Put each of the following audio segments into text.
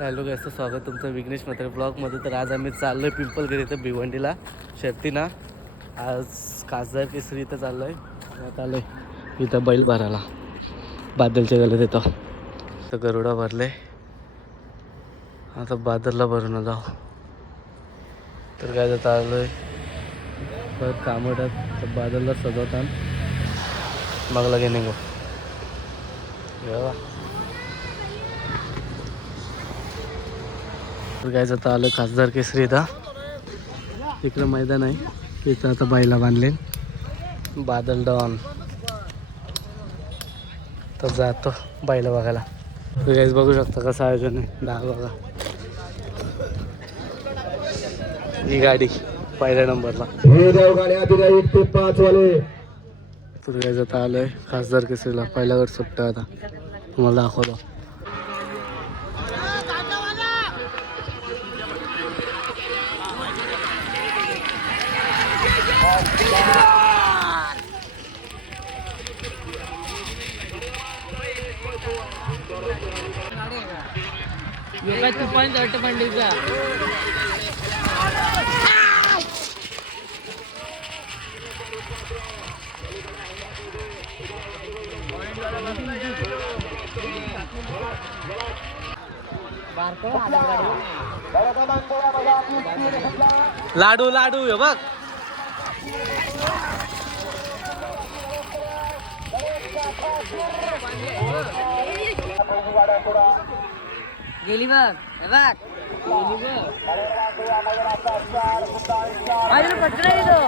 Hello गायचं स्वागत तुमचं विघ्नेश म्हात्रे ब्लॉगमध्ये तर आज आम्ही चाललो आहे पिंपलगिरी इथं भिवंडीला शर्तीना. आज खासदार केसरी इथं चाललो आहे आलो आहे इथं बैल भरायला. बादलच्या गलत येतो तर गरुडा भरले. आता बादलला भरून जाऊ. तर काय जाता आलो आहे परत कामटात तर बादलला सजवतात मग लगे निघू. तर काय जाता आलं खासदार केसरी इथं इकडं मैदान आहे. तिथं आता बाईला बांधले बादल डॉन तर जातो बाईला बघायला. तर काहीच बघू शकता कसं आयोजन आहे. दहा बघा. ही गाडी पहिल्या नंबरला. तर जाता आलोय खासदार केसरीला. पहिल्या गट सुट्टा आता तुम्हाला दाखवतो. योगा तू पण चट पंडीचा लाडू लाडू हे बघ. गेली बघ बघ गेली बघ अरे पटकन येतो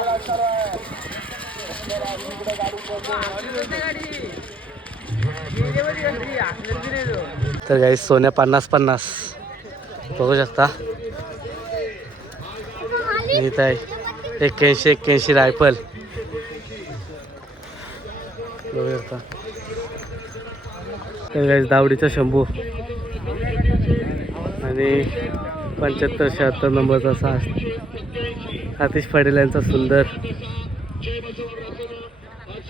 तर काही सोन्या पन्नास पन्नास. बघू शकता. नीत आहे एक्क्याऐंशी एक्क्याऐंशी रायफल. बघू शकता. तर गाईस दावडीचा शंभू. आणि पंच्याहत्तर शहात्तर नंबरचा असा आतिश पाटील यांचा सुंदर.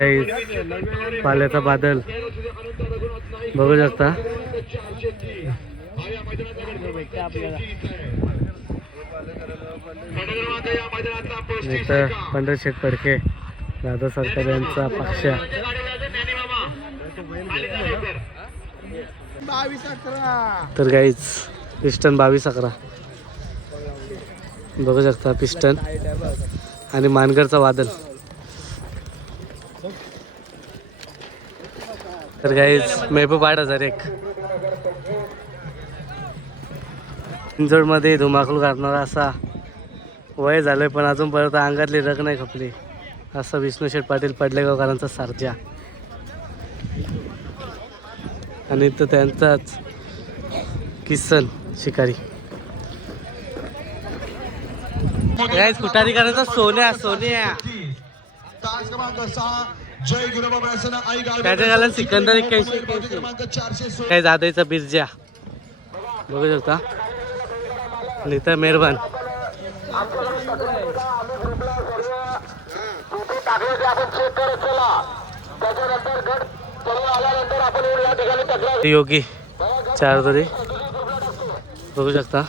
काही पाल्याचा बादल. बघू शकता. पंढर शेख फडके दादा सरकार यांचा पक्ष तर काहीच पिस्टन बावीस अकरा. बघू शकता पिस्टन आणि मानगडचा वादल. तर काहीच मेहबूब आठ हजार एक. मध्ये धुमाकूल घालणारा असा वय झालंय पण अजून परत अंगातली रग नाही खपली. असं विष्णू शेठ पाटील पडलेगावकरांचा सारजा. आणि तो त्यांचाच किसन. शिकारी. गाईज कुठारीकरांचा सोन्या सोन्या. तास क्रमांक सहा जय गिरोबा प्रसन्न आई गाव त्याच्या घाला सिकंदर एक्क्याऐंशी क्रमांक चारशे सोळा. काय जादाईचा बिरजा. बघू शकता. इथं मेहरबान. योगी. चार तरी. बघू शकता.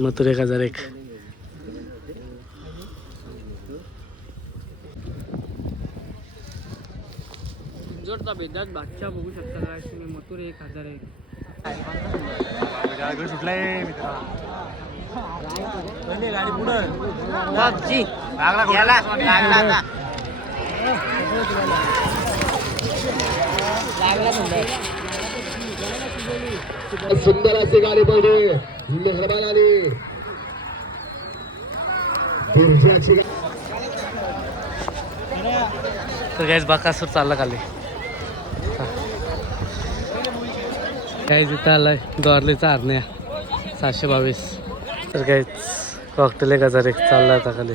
मथुर एक हजार एक. जोडचा बेदात बादशाह बघू शकता काय तुम्ही मथुर एक हजार एक. सुंदर असे गाणे पाहिजे. मेहरबान आली. तर गॅस बाकासूर चालला खाली. काय इथं आलाय दोरलीचा हरण्या सातशे बावीस. तर काय कॉकटेल एक हजार एक चालला आता खाली.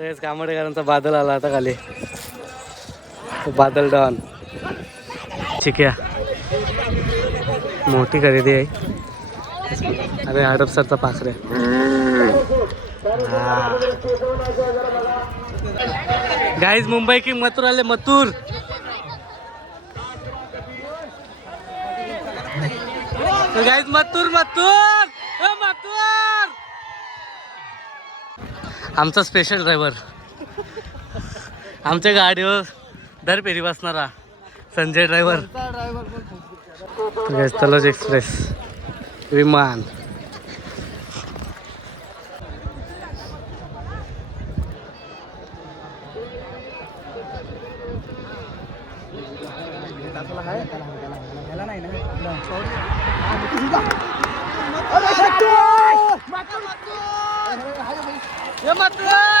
तेच कामडेकरांचा बादल आला आता खाली. बादल डॉन. ठीक आहे मोठी खरेदी आहे. अरे हडपसरचा पाखरे. गाईज मुंबई की मथुर आले मथुर. गाईज मथुर मथुर. मथुर. आमचा स्पेशल ड्रायव्हर आमच्या गाडीवर दर फेरी बसणारा संजय ड्रायव्हर तलोज एक्सप्रेस विमान. ये बादल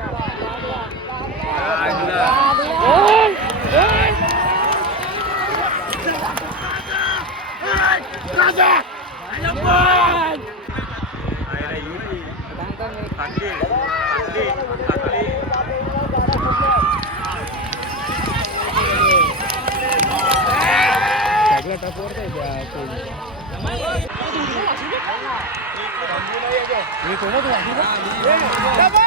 你走吧，走吧。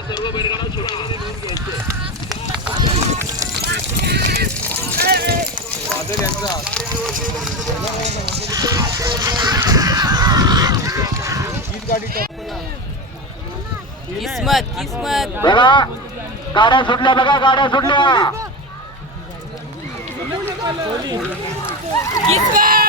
सर्व बैठकांना सोडून आहे बाहेर किस्मत किस्मत. बघा गाड्या सुटल्या बघा गाड्या सुटल्या. किस्मत.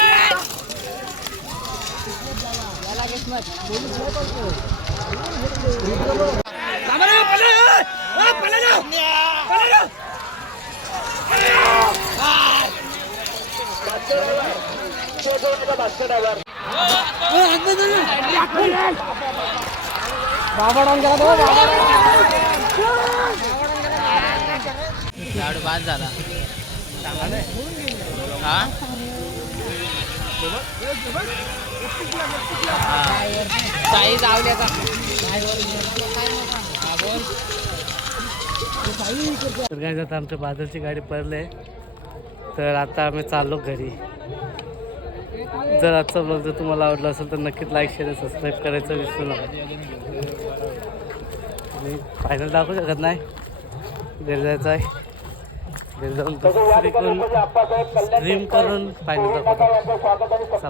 झाडू बाद झाला हा साईज आवल्याचा तर काय आता आमच्या बादलची गाडी पडले. तर आता आम्ही चाललो घरी. जर आजचा ब्लॉग जर तुम्हाला आवडला असेल तर नक्कीच लाईक शेअर सबस्क्राईब करायचं विसरू नका. आणि फायनल दाखवू शकत नाही. घरी जायचं आहे. घरी जाऊन स्ट्रीम करून फायनल दाखवतो. चला.